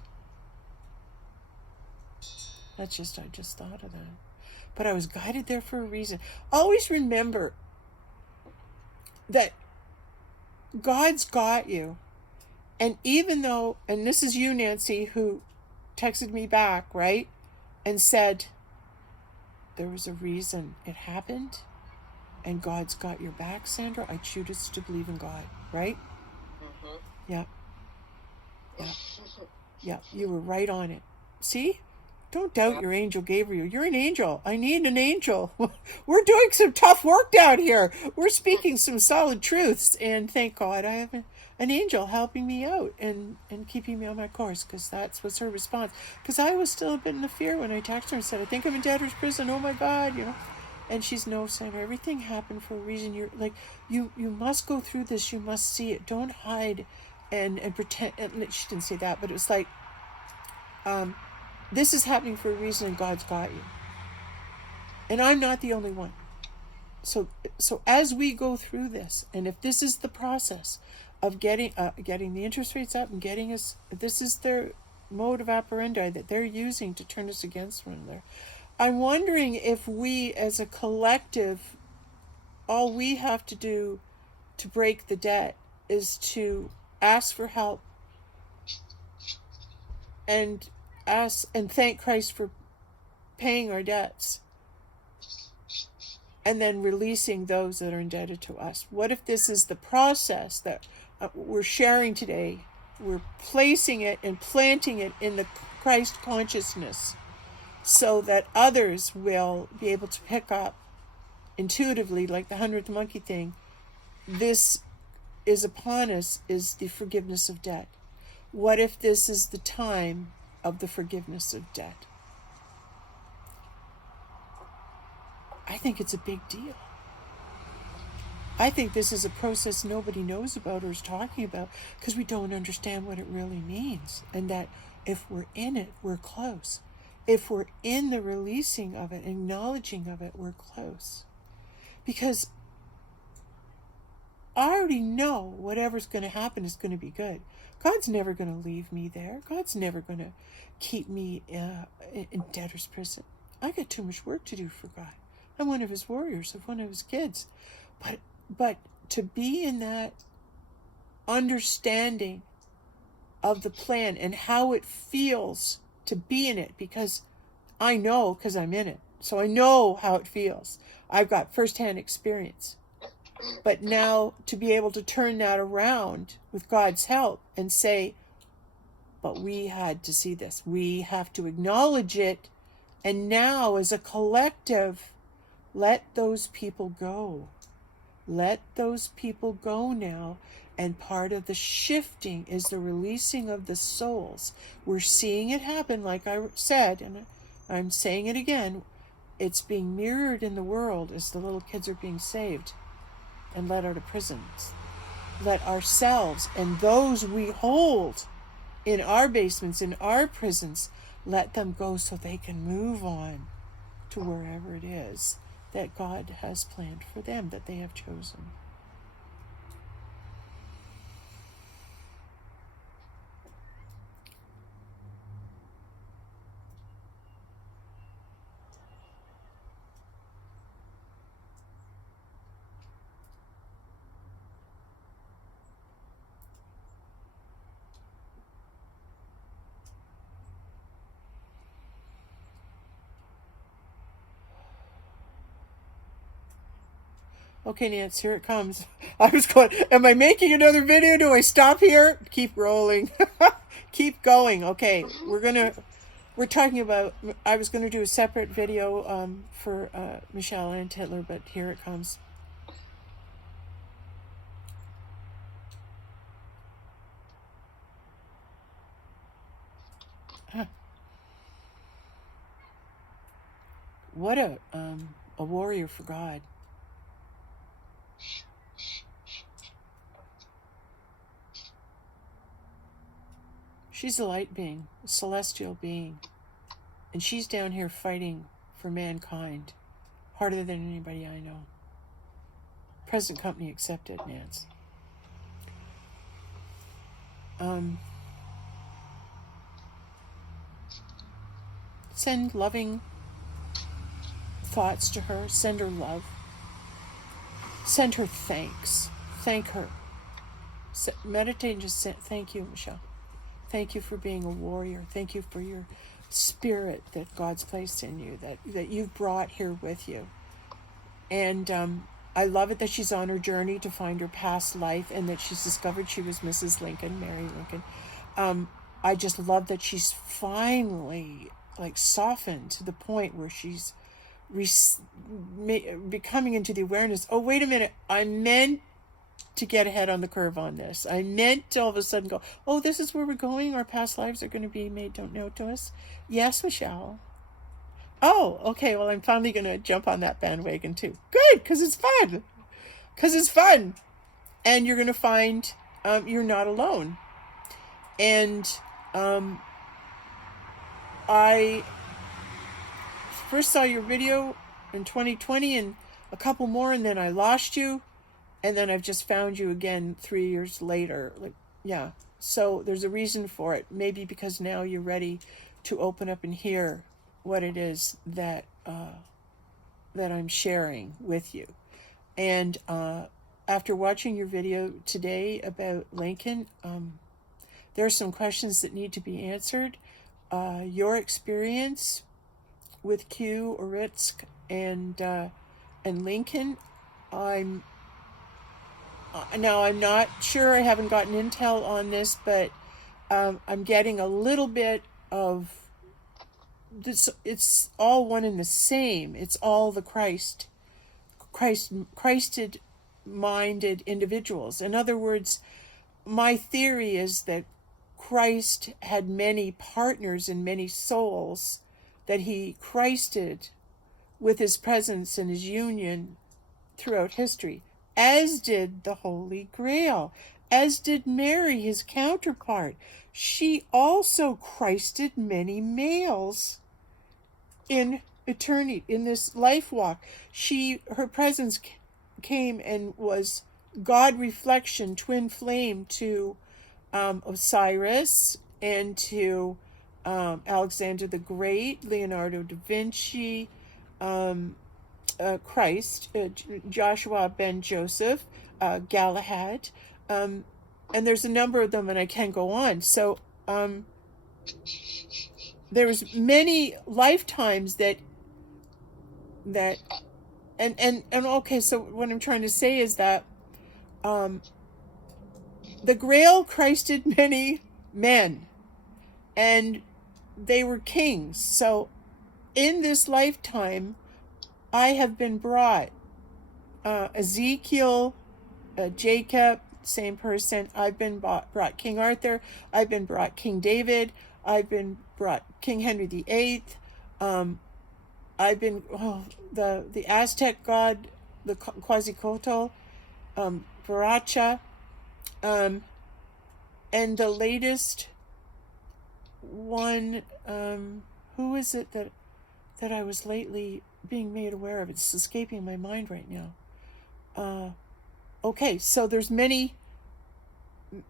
I just thought of that. But I was guided there for a reason. Always remember that God's got you. And even though, and this is you, Nancy, who texted me back, right? And said, there was a reason it happened. And God's got your back, Sandra. I choose to believe in God, right? Mm-hmm. Yeah. Yeah. Yeah, you were right on it. See? Don't doubt your angel Gabriel. You're an angel. I need an angel. We're doing some tough work down here. We're speaking some solid truths. And thank God I have an angel helping me out and keeping me on my course, because that was her response. Because I was still a bit in the fear when I texted her and said, I think I'm in debtor's prison. Oh my God, you know. And she's, no, Sandra, everything happened for a reason. You're like, you must go through this. You must see it. Don't hide and pretend. And she didn't say that, but it was like, this is happening for a reason, and God's got you. And I'm not the only one. So as we go through this, and if this is the process of getting the interest rates up and getting us, if this is their mode of operandi that they're using to turn us against one another, I'm wondering if we as a collective, all we have to do to break the debt is to ask for help and thank Christ for paying our debts, and then releasing those that are indebted to us. What if this is the process that we're sharing today? We're placing it and planting it in the Christ consciousness so that others will be able to pick up intuitively, like the 100th monkey thing. This is upon us, is the forgiveness of debt. What if this is the time of the forgiveness of debt? I think it's a big deal. I think this is a process nobody knows about or is talking about because we don't understand what it really means. And that if we're in it, we're close. If we're in the releasing of it, acknowledging of it, we're close. Because I already know whatever's going to happen is going to be good. God's never going to leave me there. God's never going to keep me in debtor's prison. I got too much work to do for God. I'm one of his warriors. I'm one of his kids. But to be in that understanding of the plan and how it feels to be in it, because I know, because I'm in it. So I know how it feels. I've got firsthand experience. But now to be able to turn that around with God's help and say, but we had to see this. We have to acknowledge it. And now as a collective, let those people go. Let those people go now. And part of the shifting is the releasing of the souls. We're seeing it happen, like I said, and I'm saying it again. It's being mirrored in the world as the little kids are being saved and let out of prisons. Let ourselves and those we hold in our basements, in our prisons, let them go so they can move on to wherever it is that God has planned for them, that they have chosen. Okay, Nance, here it comes. I was going, am I making another video? Do I stop here? Keep rolling. Keep going. Okay, we're talking about, I was going to do a separate video for Michele Tittler, but here it comes. What a warrior for God. She's a light being, a celestial being. And she's down here fighting for mankind. Harder than anybody I know. Present company accepted, Nance. Send loving thoughts to her. Send her love. Send her thanks. Thank her. Meditate and just say, thank you, Michele. Thank you for being a warrior. Thank you for your spirit that God's placed in you, that you've brought here with you. And I love it that she's on her journey to find her past life and that she's discovered she was Mrs. Lincoln, Mary Lincoln. I just love that she's finally softened to the point where she's becoming into the awareness, oh, wait a minute, I meant to get ahead on the curve on this. I meant to all of a sudden go, oh, this is where we're going. Our past lives are going to be made known to us. Yes, Michele. Oh, okay. Well, I'm finally going to jump on that bandwagon too. Good, because it's fun. And you're going to find you're not alone. And I first saw your video in 2020 and a couple more, and then I lost you. And then I've just found you again 3 years later. So there's a reason for it. Maybe because now you're ready to open up and hear what it is that I'm sharing with you. And after watching your video today about Lincoln, there are some questions that need to be answered. Your experience with Q, Oritsk, and Lincoln, I'm not sure. I haven't gotten intel on this, but I'm getting a little bit of this. It's all one and the same. It's all the Christed-minded individuals. In other words, my theory is that Christ had many partners and many souls that he Christed with his presence and his union throughout history, as did the Holy Grail, as did Mary, his counterpart. She also Christed many males in eternity, in this life walk. Her presence came and was God reflection, twin flame to Osiris and to Alexander the Great, Leonardo da Vinci, Christ, Joshua ben Joseph, Galahad, and there's a number of them, and I can go on. So there was many lifetimes that and okay. So what I'm trying to say is that the Grail Christed many men, and they were kings. So in this lifetime, I have been brought Ezekiel, Jacob, same person. I've been brought King Arthur. I've been brought King David. I've been brought King Henry VIII. I've been the Aztec god, the Quetzalcoatl, Varacha, and the latest one. Who is it that I was lately being made aware of? It's escaping my mind right now. Okay, so there's many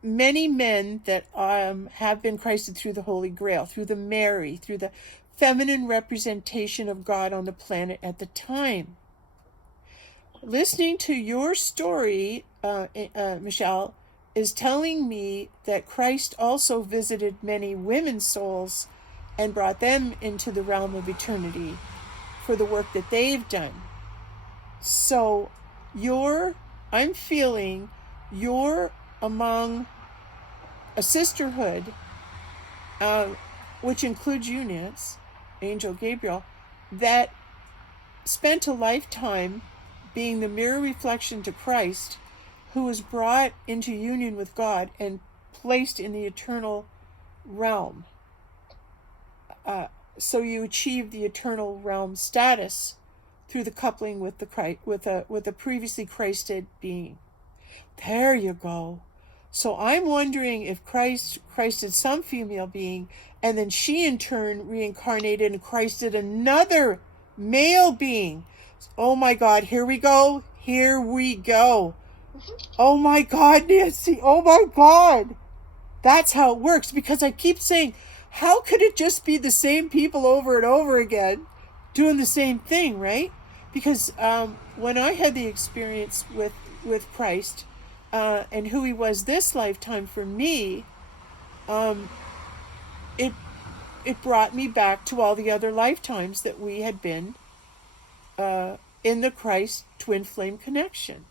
men that have been Christed through the Holy Grail, through the Mary, through the feminine representation of God on the planet at the time. Listening to your story, Michele, is telling me that Christ also visited many women's souls and brought them into the realm of eternity for the work that they've done. So I'm feeling you're among a sisterhood, which includes you, Nance, Angel Gabriel, that spent a lifetime being the mirror reflection to Christ, who was brought into union with God and placed in the eternal realm. So you achieve the eternal realm status through the coupling with a previously Christed being. There you go. So I'm wondering if Christ Christed some female being, and then she in turn reincarnated and Christed another Male being. Oh my God, here we go. Here we go. Oh my God, Nancy. Oh my God. That's how it works, because I keep saying, how could it just be the same people over and over again doing the same thing, right? Because when I had the experience with Christ and who he was this lifetime for me, it it brought me back to all the other lifetimes that we had been in the Christ twin flame connection.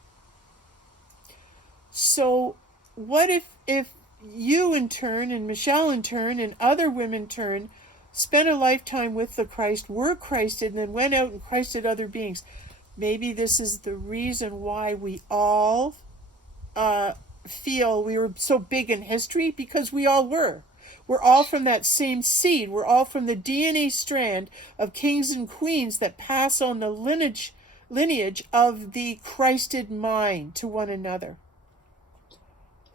So what if you in turn, and Michele in turn, and other women in turn, spent a lifetime with the Christ, were Christed, and then went out and Christed other beings? Maybe this is the reason why we all feel we were so big in history, because we all were. We're all from that same seed. We're all from the DNA strand of kings and queens that pass on the lineage of the Christed mind to one another.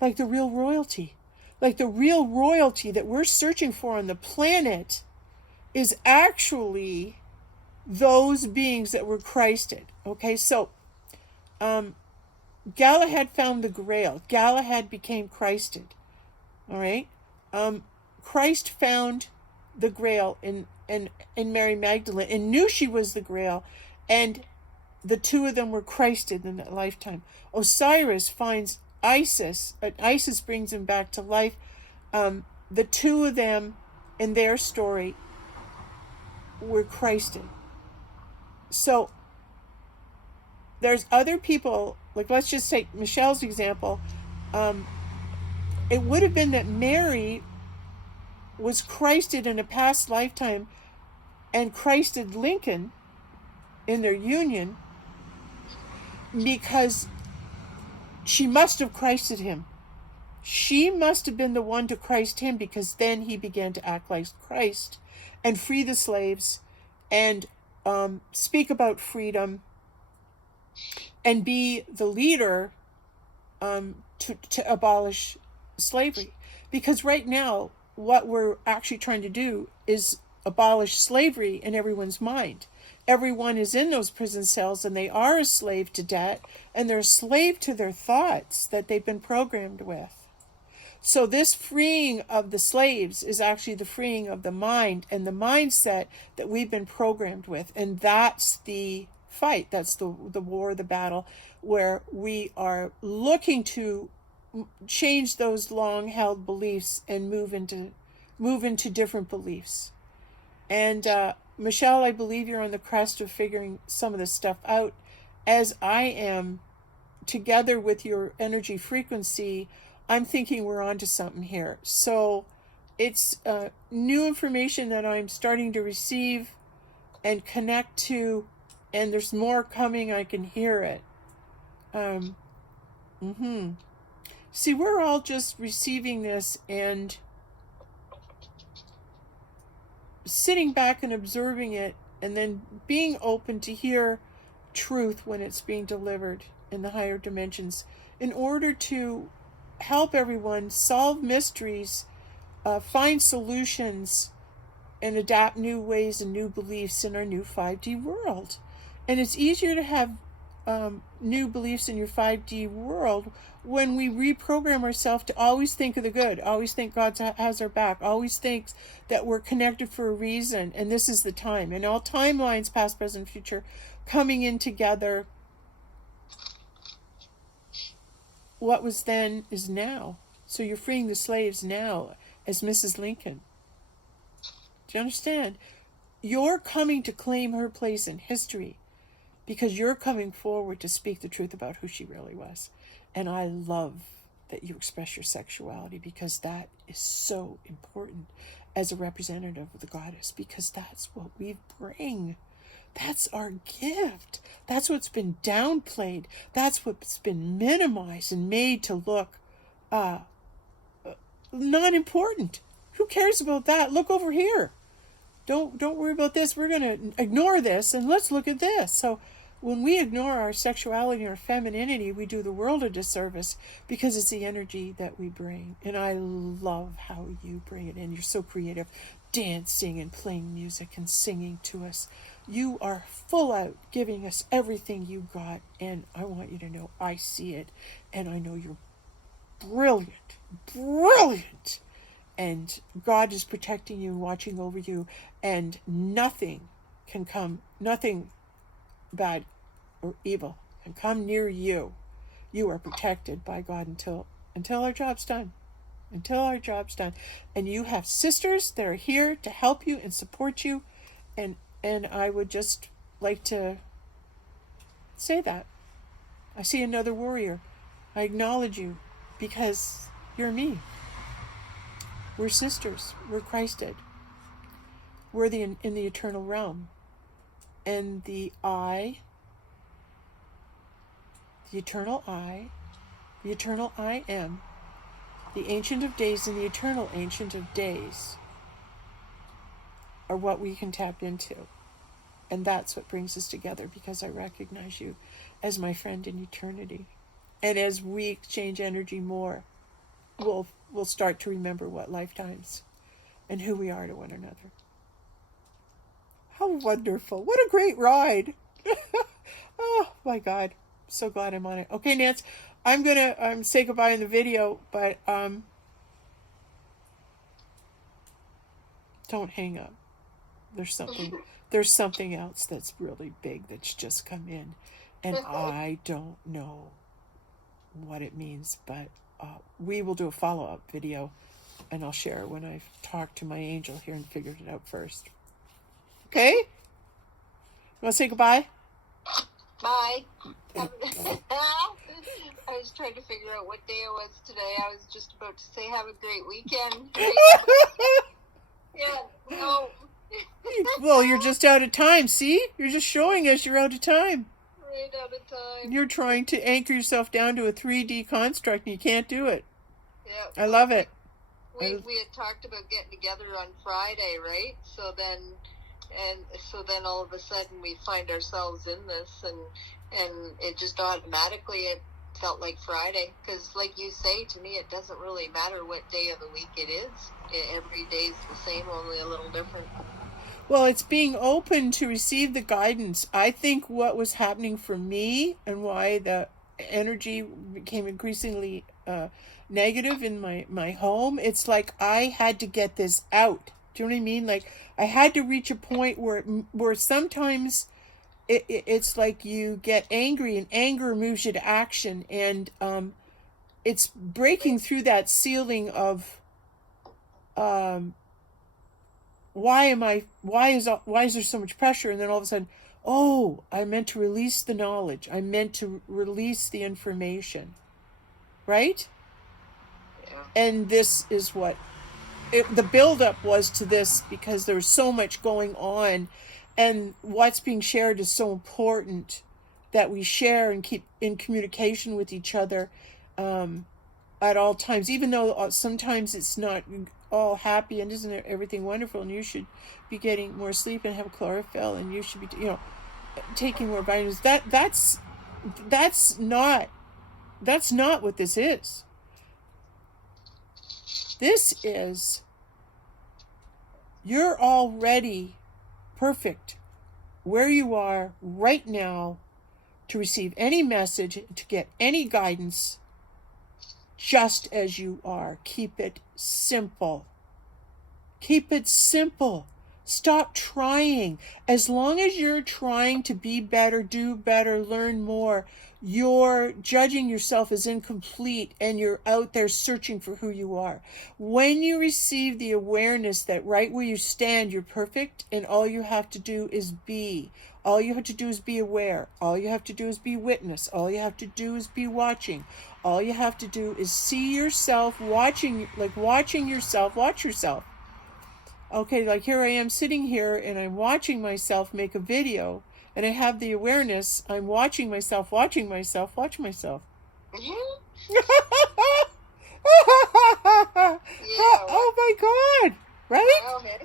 Like the real royalty. Like the real royalty that we're searching for on the planet is actually those beings that were Christed. Okay, so Galahad found the Grail. Galahad became Christed. All right? Christ found the Grail in Mary Magdalene and knew she was the Grail, and the two of them were Christed in that lifetime. Osiris finds Isis, and Isis brings him back to life. The two of them in their story were Christed. So there's other people, like let's just take Michele's example. It would have been that Mary was Christed in a past lifetime and Christed Lincoln in their union, because she must have Christed him. She must have been the one to Christ him, because then he began to act like Christ and free the slaves and speak about freedom and be the leader to abolish slavery. Because right now, what we're actually trying to do is abolish slavery in everyone's mind. Everyone is in those prison cells, and they are a slave to debt, and they're a slave to their thoughts that they've been programmed with. So this freeing of the slaves is actually the freeing of the mind and the mindset that we've been programmed with. And that's the fight. That's the war, the battle, where we are looking to change those long held beliefs and move into different beliefs. And Michele, I believe you're on the crest of figuring some of this stuff out, as I am. Together with your energy frequency, I'm thinking we're onto something here. So it's new information that I'm starting to receive and connect to, and there's more coming. I can hear it. See, we're all just receiving this and sitting back and observing it, and then being open to hear truth when it's being delivered in the higher dimensions, in order to help everyone solve mysteries, find solutions, and adapt new ways and new beliefs in our new 5D world. And it's easier to have new beliefs in your 5D world when we reprogram ourselves to always think of the good, always think God has our back, always think that we're connected for a reason, and this is the time. And all timelines, past, present, future, coming in together. What was then is now. So you're freeing the slaves now as Mrs. Lincoln. Do you understand? You're coming to claim her place in history because you're coming forward to speak the truth about who she really was. And I love that you express your sexuality, because that is so important as a representative of the goddess, because that's what we bring. That's our gift. That's what's been downplayed. That's what's been minimized and made to look not important. Who cares about that? Look over here. Don't worry about this. We're going to ignore this and let's look at this. So when we ignore our sexuality and our femininity, we do the world a disservice, because it's the energy that we bring. And I love how you bring it in. You're so creative. dancing and playing music and singing to us. You are full out giving us everything you got, and I want you to know I see it, and I know you're brilliant, brilliant, and God is protecting you and watching over you, and nothing bad or evil can come near you. You are protected by God until our job's done. Until our job's done. And you have sisters that are here to help you and support you, and I would just like to say that. I see another warrior. I acknowledge you because you're me. We're sisters. We're Christed. We're in the eternal realm. And the eternal I am, the Ancient of Days and the Eternal Ancient of Days are what we can tap into. And that's what brings us together, because I recognize you as my friend in eternity. And as we exchange energy more, we'll start to remember what lifetimes and who we are to one another. How wonderful. What a great ride. Oh, my God. So glad I'm on it. Okay, Nance, I'm going to say goodbye in the video, but don't hang up. There's something else that's really big that's just come in, and I don't know what it means, but we will do a follow-up video, and I'll share when I've talked to my angel here and figured it out first. Okay? You want to say goodbye? Bye. I was trying to figure out what day it was today. I was just about to say have a great weekend. Yeah, no. Well, you're just out of time, see? You're just showing us you're out of time. Right out of time. You're trying to anchor yourself down to a 3D construct, and you can't do it. Yeah. I love it. We had talked about getting together on Friday, right? So then all of a sudden we find ourselves in this, and it just automatically, it felt like Friday, because like you say, to me it doesn't really matter what day of the week it is. Every day's the same, only a little different. Well, it's being open to receive the guidance. I think what was happening for me, and why the energy became increasingly negative in my home, it's like I had to get this out. Do you know what I mean? Like, I had to reach a point where sometimes it's like you get angry, and anger moves you to action, and it's breaking through that ceiling of why is there so much pressure? And then all of a sudden, oh, I meant to release the knowledge. I meant to release the information. Right? Yeah. And this is what the buildup was to this, because there's so much going on, and what's being shared is so important that we share and keep in communication with each other at all times, even though sometimes it's not all happy and isn't everything wonderful, and you should be getting more sleep and have chlorophyll, and you should be taking more vitamins. That's not what this is. This is, you're already perfect where you are right now to receive any message, to get any guidance, just as you are. Keep it simple. Keep it simple. Stop trying. As long as you're trying to be better, do better, learn more, you're judging yourself as incomplete, and you're out there searching for who you are. When you receive the awareness that right where you stand, you're perfect, and all you have to do is be. All you have to do is be aware. All you have to do is be witness. All you have to do is be watching. All you have to do is see yourself watching yourself. Watch yourself. Okay, like here I am sitting here, and I'm watching myself make a video, and I have the awareness, I'm watching myself. Watch myself. Yeah. Oh my God. Right? Okay.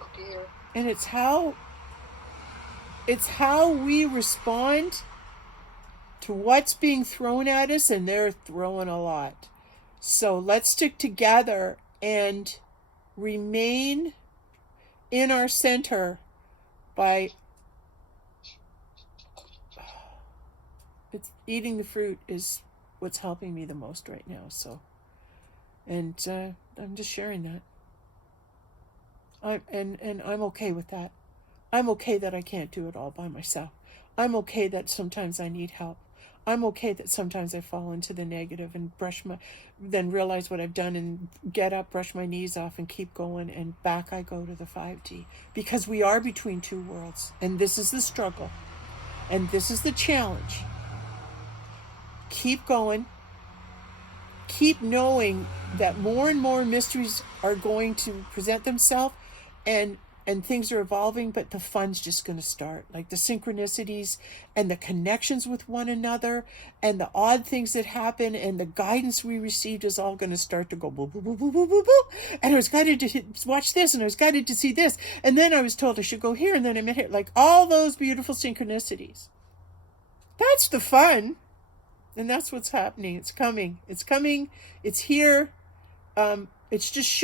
Oh dear. And it's how we respond to what's being thrown at us, and they're throwing a lot. So let's stick together and remain in our center by eating the fruit is what's helping me the most right now. So, and I'm just sharing that. I'm okay with that. I'm okay that I can't do it all by myself. I'm okay that sometimes I need help. I'm okay that sometimes I fall into the negative and then realize what I've done and get up, brush my knees off and keep going, and back I go to the 5D. Because we are between two worlds, and this is the struggle, and this is the challenge. Keep going. Keep knowing that more and more mysteries are going to present themselves, and things are evolving, but the fun's just going to start. Like the synchronicities and the connections with one another and the odd things that happen and the guidance we received is all going to start to go boo, boo, boo, boo, boo, boo, boo. And I was guided to watch this, and I was guided to see this. And then I was told I should go here, and then I met here. Like all those beautiful synchronicities. That's the fun. And that's what's happening. It's coming. It's coming. It's here. It's just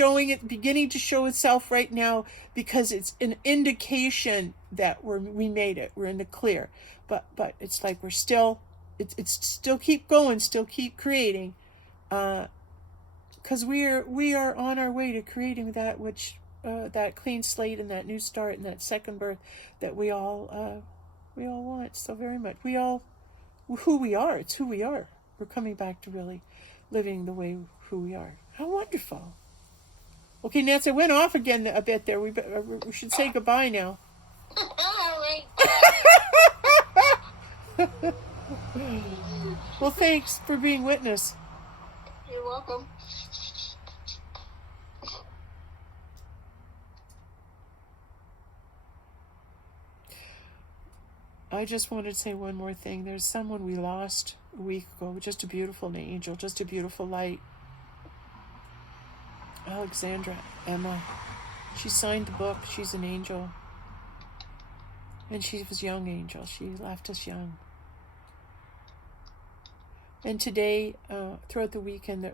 beginning to show itself right now because it's an indication that we made it. We're in the clear. But it's like we're still, it's still keep going, still keep creating. Because we are on our way to creating that which, that clean slate and that new start and that second birth that we all want so very much. Who we are. It's who we are. We're coming back to really living the way who we are. How wonderful. Okay, Nancy, I went off again a bit there. We should say goodbye now. All right. Well, thanks for being witness. You're welcome. I just wanted to say one more thing. There's someone we lost a week ago, just a beautiful angel, just a beautiful light. Alexandra, Emma. She signed the book. She's an angel. And she was a young angel. She left us young. And today, throughout the weekend,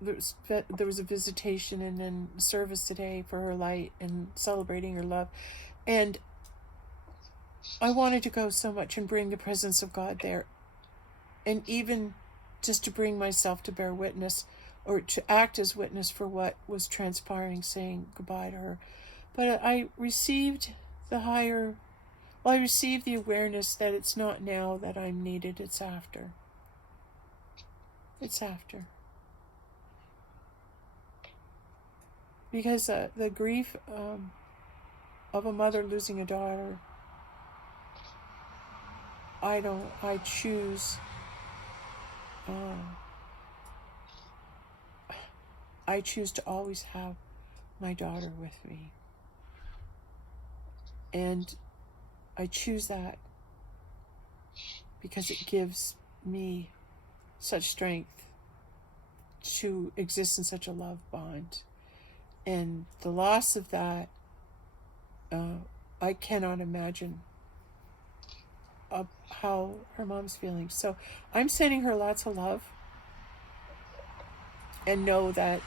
there was a visitation and then service today for her light and celebrating her love. And I wanted to go so much and bring the presence of God there. And even just to bring myself to bear witness or to act as witness for what was transpiring, saying goodbye to her. But I received the awareness that it's not now that I'm needed, it's after. It's after. Because the grief of a mother losing a daughter, I choose to always have my daughter with me. And I choose that because it gives me such strength to exist in such a love bond. And the loss of that, I cannot imagine how her mom's feeling. So I'm sending her lots of love, and know that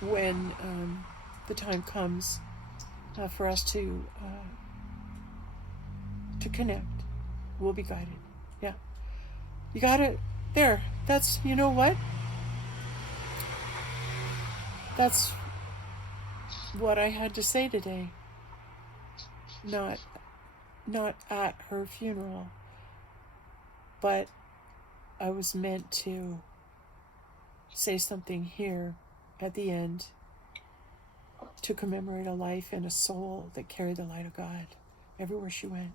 when the time comes for us to connect, we'll be guided. Yeah, you got it there. That's, you know what? That's what I had to say today. Not at her funeral, but I was meant to say something here at the end to commemorate a life and a soul that carried the light of God everywhere she went.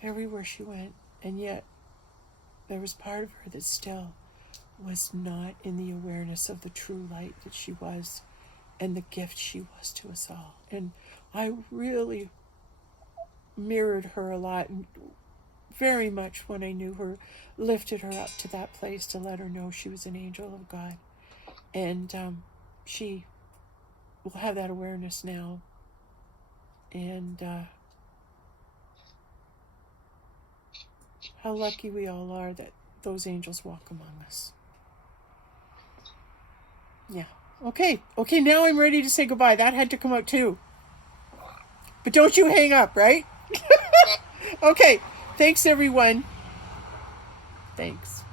Everywhere she went. And yet there was part of her that still was not in the awareness of the true light that she was and the gift she was to us all. And I really mirrored her a lot, and very much when I knew her, lifted her up to that place to let her know she was an angel of God. And she will have that awareness now. And how lucky we all are that those angels walk among us. Yeah. Okay, now I'm ready to say goodbye. That had to come out too. But don't you hang up, right? Okay, thanks everyone. Thanks.